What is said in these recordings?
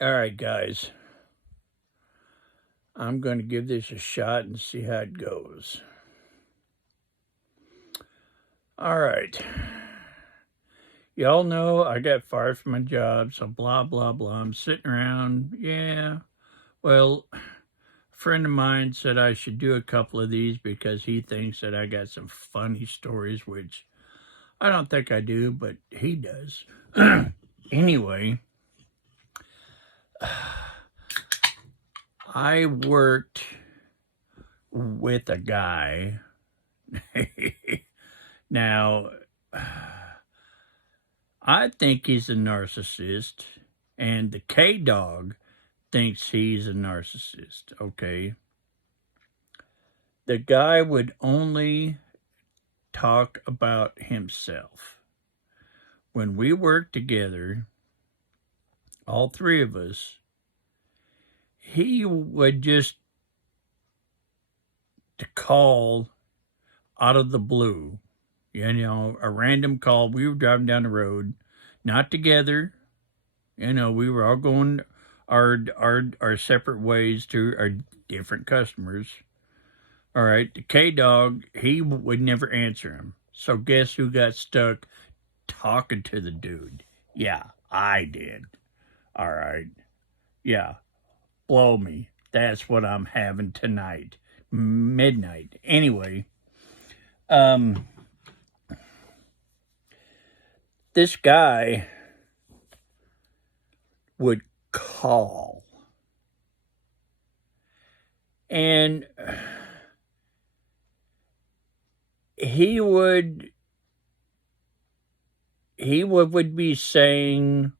All right, guys. I'm going to give this a shot and see how it goes. All right. Y'all know I got fired from my job, so blah, blah, blah. I'm sitting around. Yeah. Well, a friend of mine said I should do a couple of these because he thinks that I got some funny stories, which I don't think I do, but he does. Anyway, I worked with a guy. Now, I think he's a narcissist, and the K Dog thinks he's a narcissist, okay? The guy would only talk about himself. When we worked together, all three of us, he would just call out of the blue, a random call. We were driving down the road, not together. We were all going our separate ways to our different customers. All right, the K Dog, he would never answer him. So guess who got stuck talking to the dude? Yeah, I did. All right. Yeah, blow me. That's what I'm having tonight. Midnight. Anyway, um this guy would call, and he would would be saying,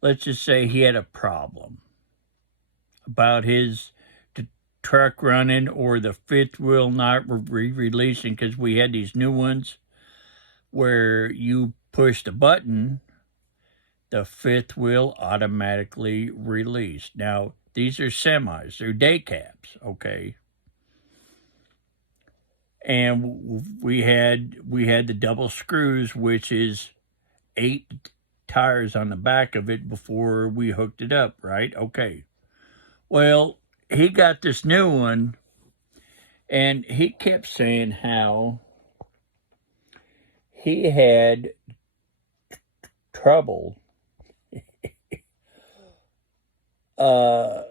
let's just say he had a problem about his truck running or the fifth wheel not releasing, because we had these new ones where you push the button, the fifth wheel automatically released. Now, these are semis, they're day cabs, okay? And we had the double screws, which is 8 tires on the back of it before we hooked it up, right? Okay. Well, he got this new one, and he kept saying how he had trouble uh,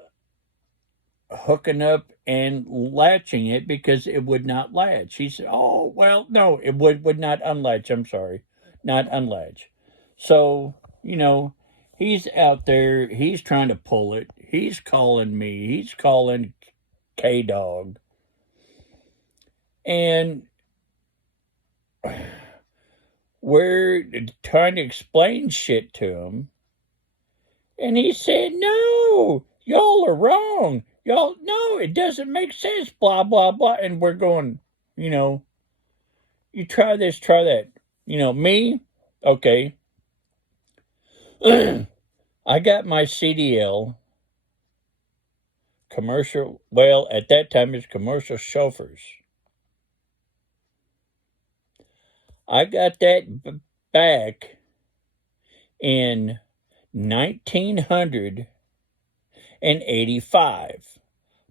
hooking up and latching it because it would not latch. He said, "Oh, well, no, it would not unlatch. I'm sorry, not unlatch." So, he's out there, he's trying to pull it. He's calling me, he's calling K Dog. And we're trying to explain shit to him. And he said, "No, y'all are wrong. Y'all, no, it doesn't make sense, blah, blah, blah." And we're going, you know, you try this, try that. Me, okay. I got my CDL commercial, well, at that time it's commercial chauffeurs. I got that back in 1985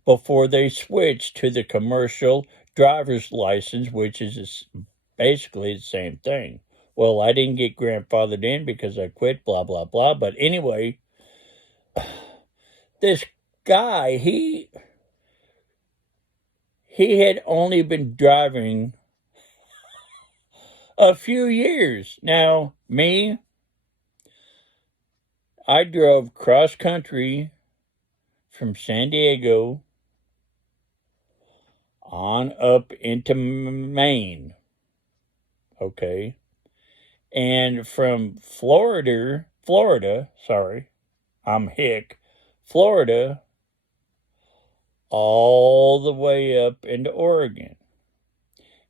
before they switched to the commercial driver's license, which is basically the same thing. Well, I didn't get grandfathered in because I quit, blah, blah, blah. But anyway, this guy, he had only been driving a few years. Now, me, I drove cross country from San Diego on up into Maine. Okay. And from Florida, sorry, I'm hick, Florida, all the way up into Oregon.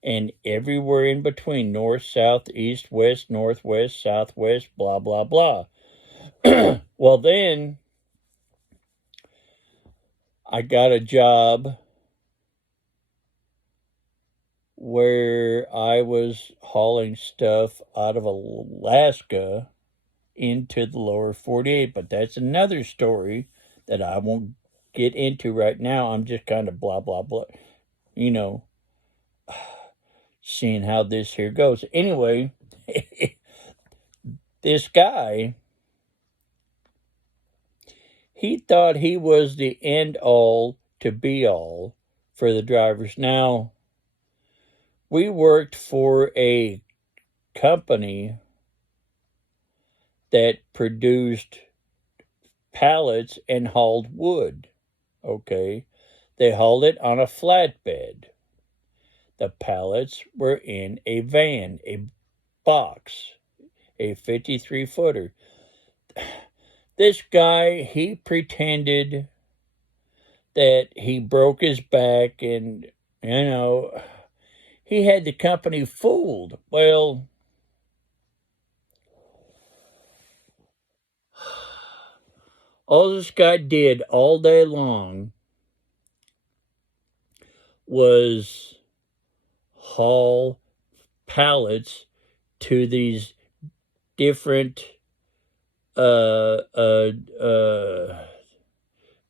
And everywhere in between, north, south, east, west, northwest, southwest, blah, blah, blah. Well, then I got a job where I was hauling stuff out of Alaska into the lower 48, but that's another story that I won't get into right now. I'm just kind of blah, blah, blah, you know, seeing how this here goes. Anyway, this guy, he thought he was the end all to be all for the drivers. Now, we worked for a company that produced pallets and hauled wood. Okay, they hauled it on a flatbed. The pallets were in a van, a box, a 53 footer. This guy, he pretended that he broke his back and, he had the company fooled. Well, all this guy did all day long was haul pallets to these different uh, uh,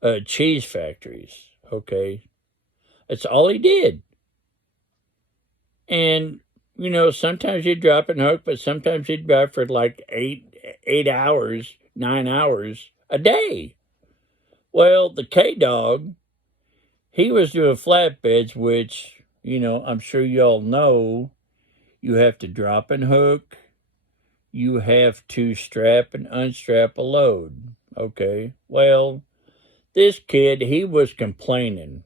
uh, cheese factories. Okay, that's all he did. And sometimes he'd drop and hook, but sometimes he'd drive for like 8 hours, 9 hours a day. Well, the K Dog, he was doing flatbeds, which I'm sure y'all know. You have to drop and hook. You have to strap and unstrap a load. Okay. Well, this kid, he was complaining.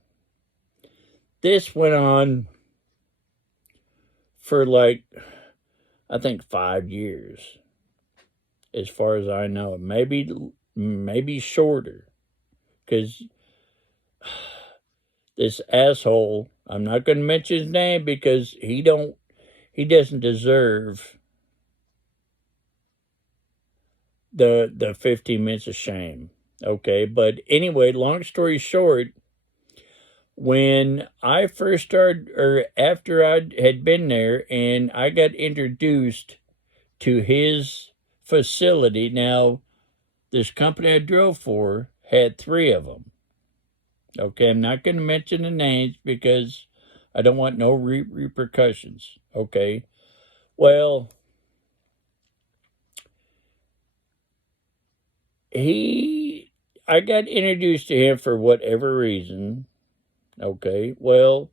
This went on for like, I think 5 years, as far as I know. Maybe shorter. Because this asshole, I'm not going to mention his name because he doesn't deserve the 15 minutes of shame. Okay, but anyway, long story short, when I first started, or after I had been there and I got introduced to his facility, now this company I drove for had 3 of them. Okay, I'm not going to mention the names because I don't want no repercussions. Okay, well, I got introduced to him for whatever reason. Okay, well,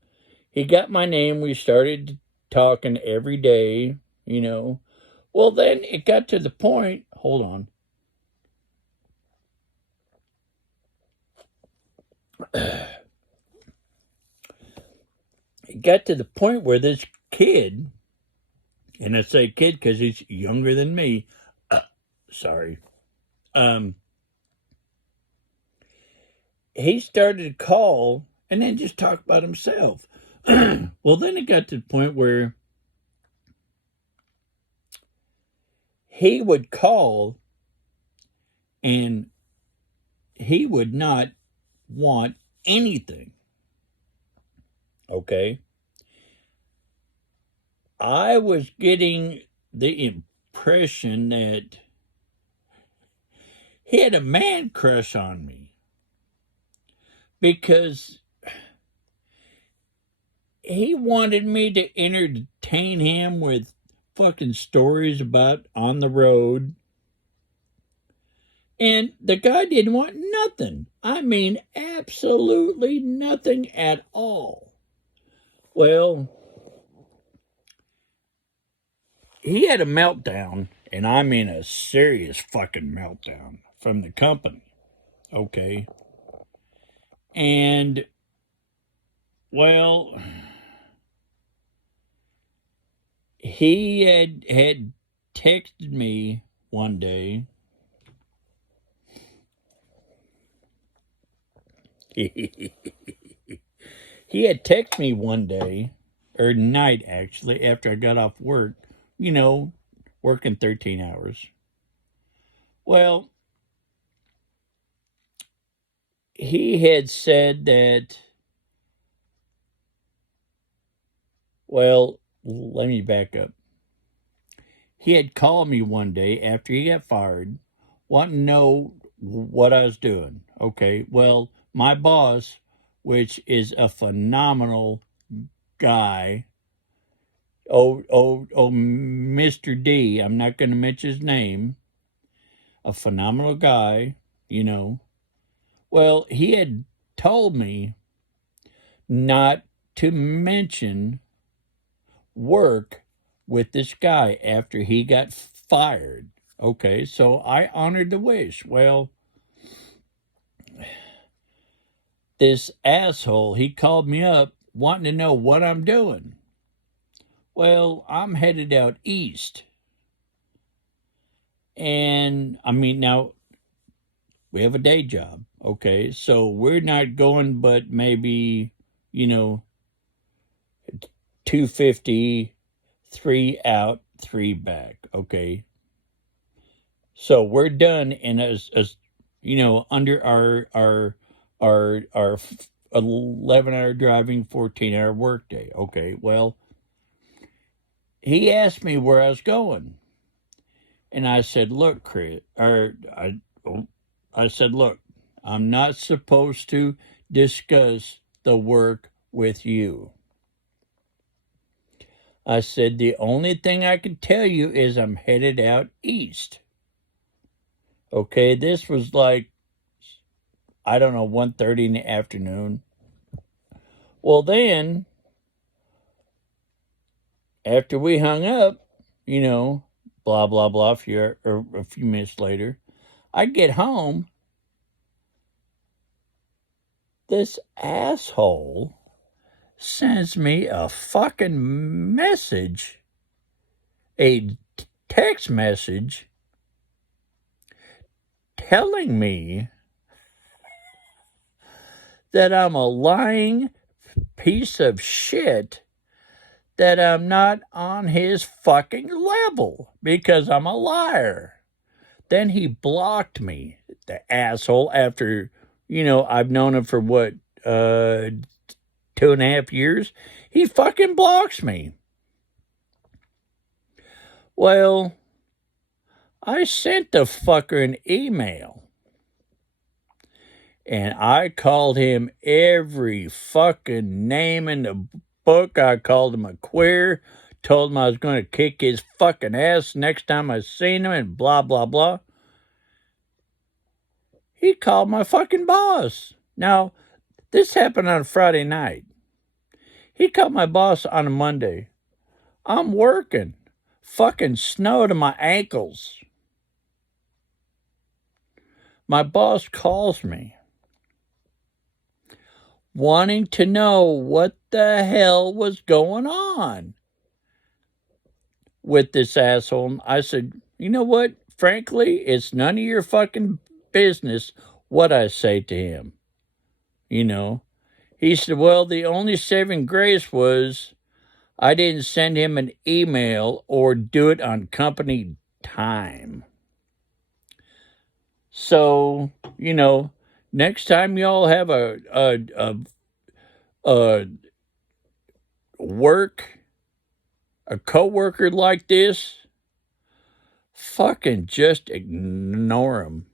he got my name. We started talking every day, Well, then it got to the point, hold on. It got to the point where this kid, and I say kid because he's younger than me, sorry, he started to call and then just talk about himself. Well, then it got to the point where he would call and he would not want anything. Okay. I was getting the impression that he had a man crush on me because he wanted me to entertain him with fucking stories about on the road. And the guy didn't want nothing. I mean, absolutely nothing at all. Well, he had a meltdown, and I mean a serious fucking meltdown from the company. Okay. And, well, he had texted me one day. He had texted me one day, or night actually, after I got off work, working 13 hours. Well, he had said that, well, let me back up. he had called me one day after he got fired, wanting to know what I was doing. Okay, well, my boss, which is a phenomenal guy, Mr. D, I'm not going to mention his name, a phenomenal guy, you know. Well, he had told me not to mention work with this guy after he got fired. Okay, so I honored the wish. Well, this asshole, he called me up wanting to know what I'm doing. Well, I'm headed out east. And I mean, now we have a day job. Okay, so we're not going but maybe, you know, 250, 3 out, 3 back. Okay, so we're done in as you know, under our 11-hour driving, 14-hour workday. Okay, well, he asked me where I was going, and I said, "Look, Chris," I said, "Look, I'm not supposed to discuss the work with you." I said, "The only thing I can tell you is I'm headed out east." Okay, this was like, I don't know, 1:30 in the afternoon. Well, then, after we hung up, you know, blah, blah, blah, a few minutes later, I get home. This asshole sends me a fucking message, a text message, telling me that I'm a lying piece of shit, that I'm not on his fucking level because I'm a liar. Then he blocked me, the asshole, after, you know, I've known him for what, 2.5 years? He fucking blocks me. Well, I sent the fucker an email. And I called him every fucking name in the book. I called him a queer, told him I was going to kick his fucking ass next time I seen him, and blah, blah, blah. He called my fucking boss. Now, this happened on a Friday night. He called my boss on a Monday. I'm working. Fucking snow to my ankles. My boss calls me, wanting to know what the hell was going on with this asshole. I said, you know what? Frankly, it's none of your fucking business what I say to him. You know, he said, well, the only saving grace was I didn't send him an email or do it on company time. So, you know, next time y'all have a coworker like this, fucking just ignore him.